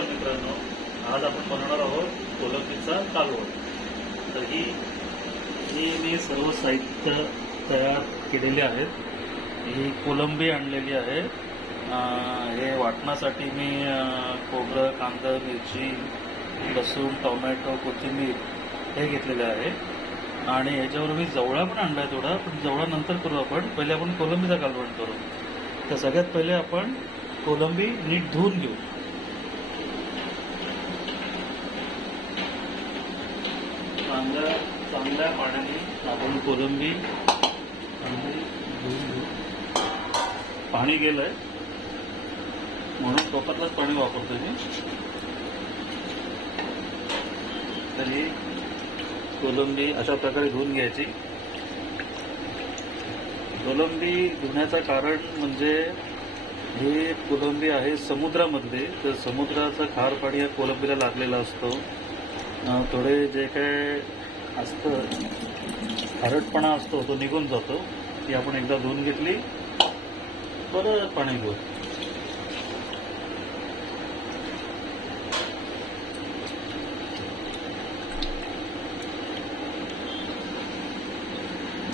नमस्कार मित्रांनो, आज आपण बनवणार आहोत कोलंबीचा कालवण। तर ही मी सर्व साहित्य तयार केलेले आहेत। ही कोलंबी आणलेली आहे। हे वाटण्यासाठी मी खोबरं, कांदा, मिरची, लसूण, टोमॅटो, कोथिंबीर हे घेतलेले आहे। आणि याच्यावर मी जवळा पण आणलाय थोडा, पण जवळा नंतर करू आपण। पहिले आपण कोलंबीचा कालवण करू। तर सगळ्यात पहिले आपण कोलंबी नीट धुवून घेऊ। चांगल्या पाण्याने आपण कोलंबी धुवून घेऊ। पाणी गेलंय म्हणून टोपातलंच पाणी वापरतो मी। तर ही कोलंबी अशा प्रकारे धुवून घ्यायची। कोलंबी धुण्याचं कारण म्हणजे ही कोलंबी आहे समुद्रामधली, तर समुद्राचं खार पाणी या कोलंबीला लागलेला असतो। थोडे जे काय असतं खारटपणा असतो तो निघून जातो। ती आपण एकदा धुवून घेतली, परत पाणी घेऊ।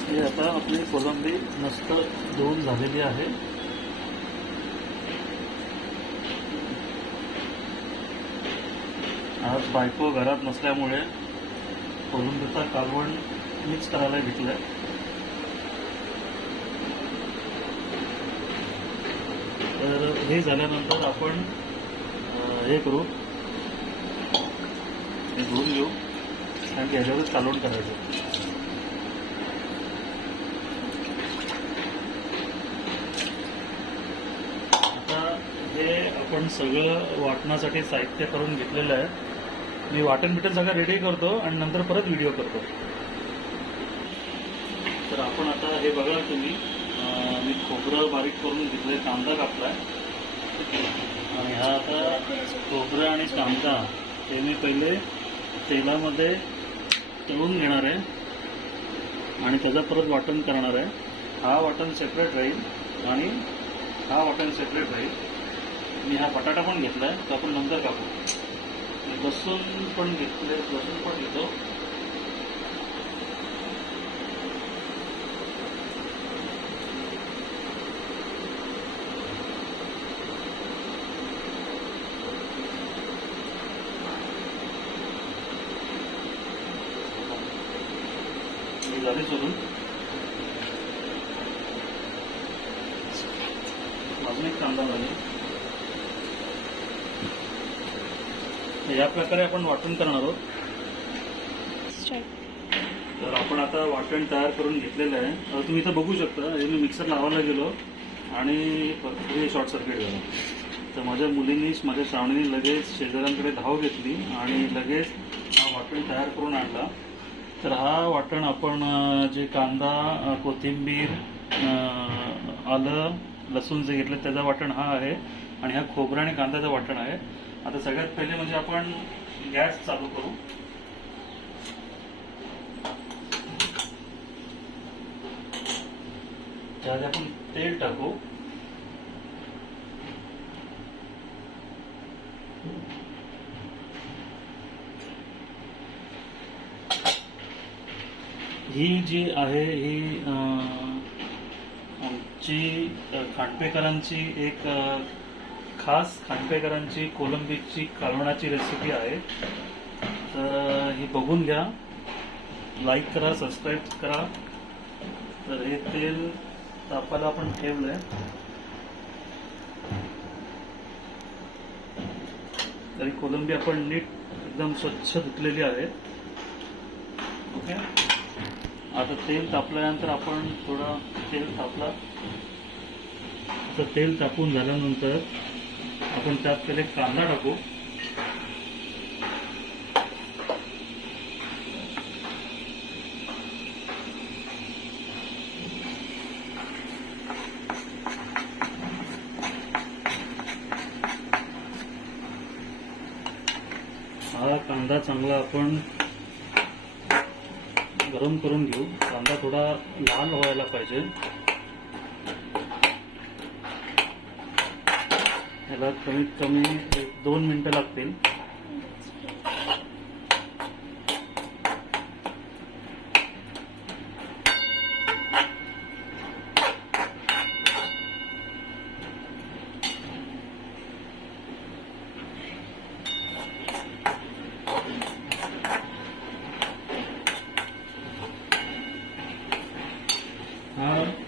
हे आता आपली कोलंबी मस्त धुवून झालेली आहे। आज बायको घरात नसल्यामुळे कोलंबीचा कालवण मिक्स करायला घेतलंय। तर हे झाल्यानंतर आपण हे करू, हे धुवून घेऊ, कारण की ह्याच्यावरच कालवण करायचं। हे आपण सगळं वाटण्यासाठी साहित्य करून घेतलेलं आहे। मी वाटण बिटन सगळं रेडी करतो आणि नंतर परत व्हिडिओ करतो। तर आपण आता हे बघा तुम्ही, मी खोबरं बारीक करून घेतलंय, कांदा कापलाय आणि हा आता खोबरं आणि कांदा हे मी पहिले तेलामध्ये तळून घेणार आहे आणि त्याचं परत वाटण करणार आहे। हा वाटण सेपरेट राहील आणि हा वाटण सेपरेट राहील। मी हा बटाटा पण घेतलाय, तो आपण नंतर कापू। लसूण पण घेतले, लसूण पण घेतो। मी झाली सोडून अजून एक कांदा लागेल। या प्रकारे आपण वाटण करणार आहोत। तर आपण आता वाटण तयार करून घेतलेलं आहे। तुम्ही इथं बघू शकता, हे मी मिक्सर लावायला गेलो आणि शॉर्ट सर्किट झालं। तर माझ्या मुलींनी, माझ्या श्रावणीने लगेच शेजाऱ्यांकडे धाव घेतली आणि लगेच हा वाटण तयार करून आणला। तर हा वाटण आपण जे कांदा, कोथिंबीर, आलं, लसूण जे घेतलं त्याचं वाटण हा आहे आणि हा खोबरं आणि कांद्याचं वाटण आहे। आता सगळ्यात पहिले म्हणजे आपण गॅस चालू करू। त्यात आपण तेल टाकू। ही जी आहे ही आमची खांडपेकरांची एक खास खांडपेकरांची कोलंबीची कालवणाची रेसिपी आहे। तर ही बघून घ्या, लाईक करा, सबस्क्राईब करा। तर हे तेल तापायला आपण ठेवलंय। तरी कोलंबी आपण नीट एकदम स्वच्छ धुतलेली आहे। ओके, आता तेल तापल्यानंतर आपण थोडा तेल तापला तर तेल तापून झाल्यानंतर आपण त्यात पहिले कांदा टाकू। हा कांदा चांगला आपण गरम करून घेऊ। कांदा थोडा लाल व्हायला पाहिजे। याला कमीत कमी 1-2 मिनिटं लागतील.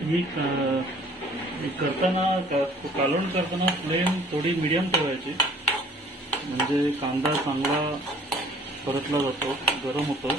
ही करताना कालवण करताना फ्लेम थोडी मीडियम ठेवायची, म्हणजे कांदा चांगला परतला जातो, गरम होतो.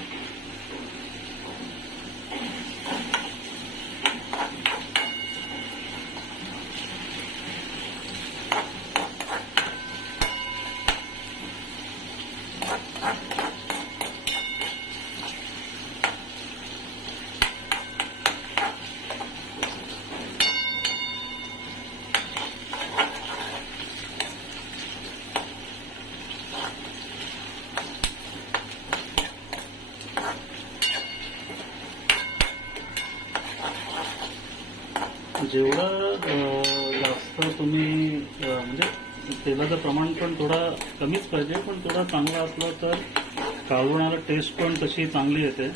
जेवढं जास्त तुम्ही म्हणजे तेलाचं प्रमाण पण थोडा कमीच पाहिजे, पण थोडा चांगला असला तर कालवणाला टेस्ट पण तशी चांगली येते.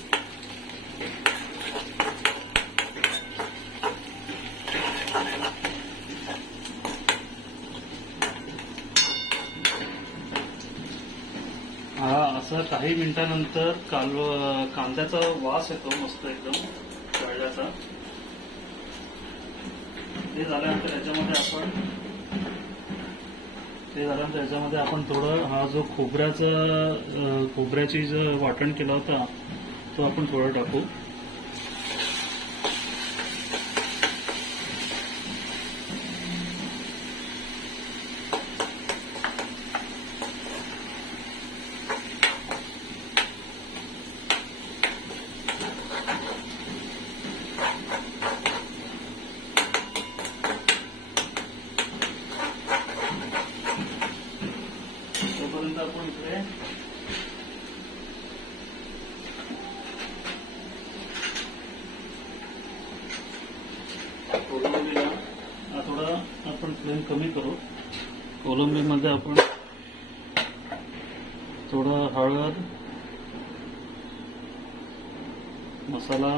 हा असं काही मिनिटानंतर कांद्याचा वास येतो मस्त एकदम तळल्याचा. ते झाल्यानंतर याच्यामध्ये आपण थोडं हा जो खोबऱ्याची जो वाटण केला होता तो आपण थोडं टाकू. तोपर्यंत आपण इकडे कोलंबीला थोडा आपण फ्लेम कमी करू. कोलंबीमध्ये आपण थोडा हळद, मसाला,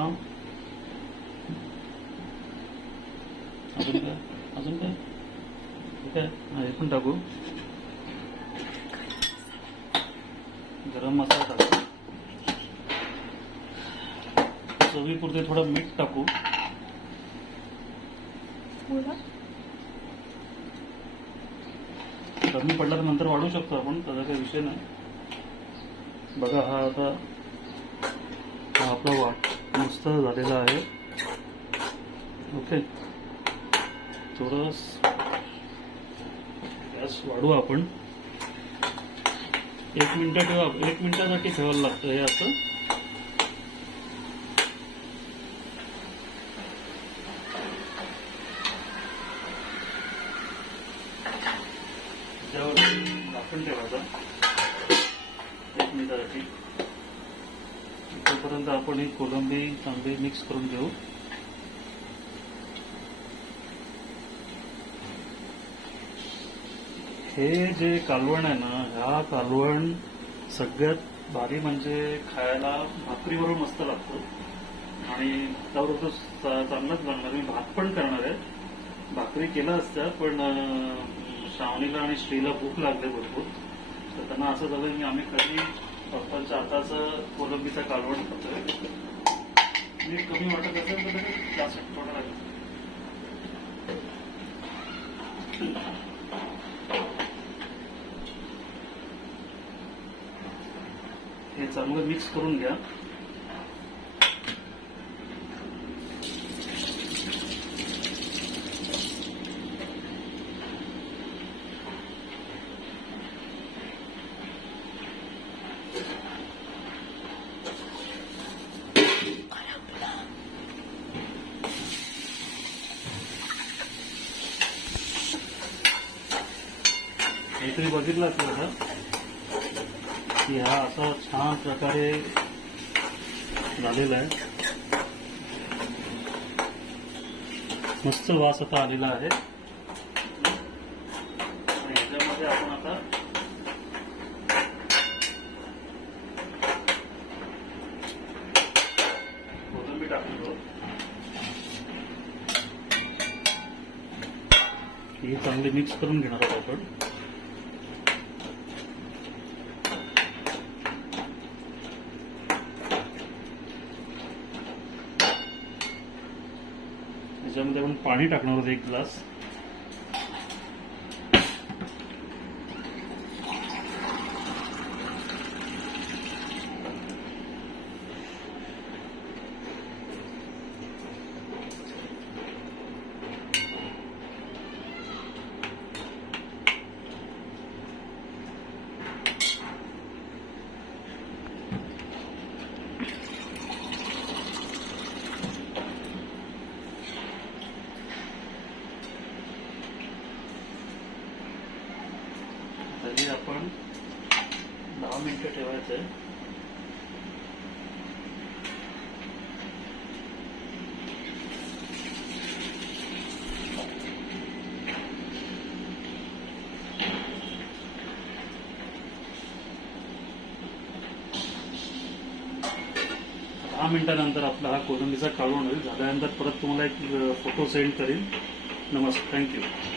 अजून काय ठीक आहे, हे पण टाकू. गरम मसाला टाकू. चवीपुरते थोडं मीठ टाकू. कमी पडला तर नंतर वाढू शकतो आपण, त्याचा काही विषय नाही. बघा हा आता आपला वाट मस्त झालेला आहे. ओके, थोडं गॅस वाढवू आपण. 1 मिनिटासाठी ठेवायला लागतं हे असं. त्यावर झाकण ठेवायचं 1 मिनिटासाठी. तोपर्यंत आपण ही कोलंबी चांगली मिक्स करून घेऊ. हे जे कालवण आहे ना, हा कालवण सगळ्यात भारी म्हणजे खायला भाकरीबरोबर मस्त लागतो. आणि त्याबरोबर चांगलाच लागणार. मी भात पण करणार आहे. भाकरी केला असत्या, पण श्रावणीला आणि श्रीला भूक लागले भरपूर, तर त्यांना असं झालं की आम्ही कधी पप्पांच्या हाताचं कोलंबीचं कालवण करतोय. मी कमी वाटत असेल तर जास्त थोडं लागेल. हे चांगलं मिक्स करून घ्या. तुम्ही बघितलं असेल की हा असा छान प्रकारे झालेला आहे. मस्त वास आता आलेला आहे. चांगले मिक्स करून घेणार आहोत आपण. त्याच्यामध्ये आपण पाणी टाकणार आहोत 1 ग्लास. तरी आपण 10 मिनिटं ठेवायचं आहे. दहा मिनिटानंतर आपला हा कोलंबीचा कालवण होईल. झाल्यानंतर परत तुम्हाला एक फोटो सेंड करीन. नमस्कार, थँक्यू.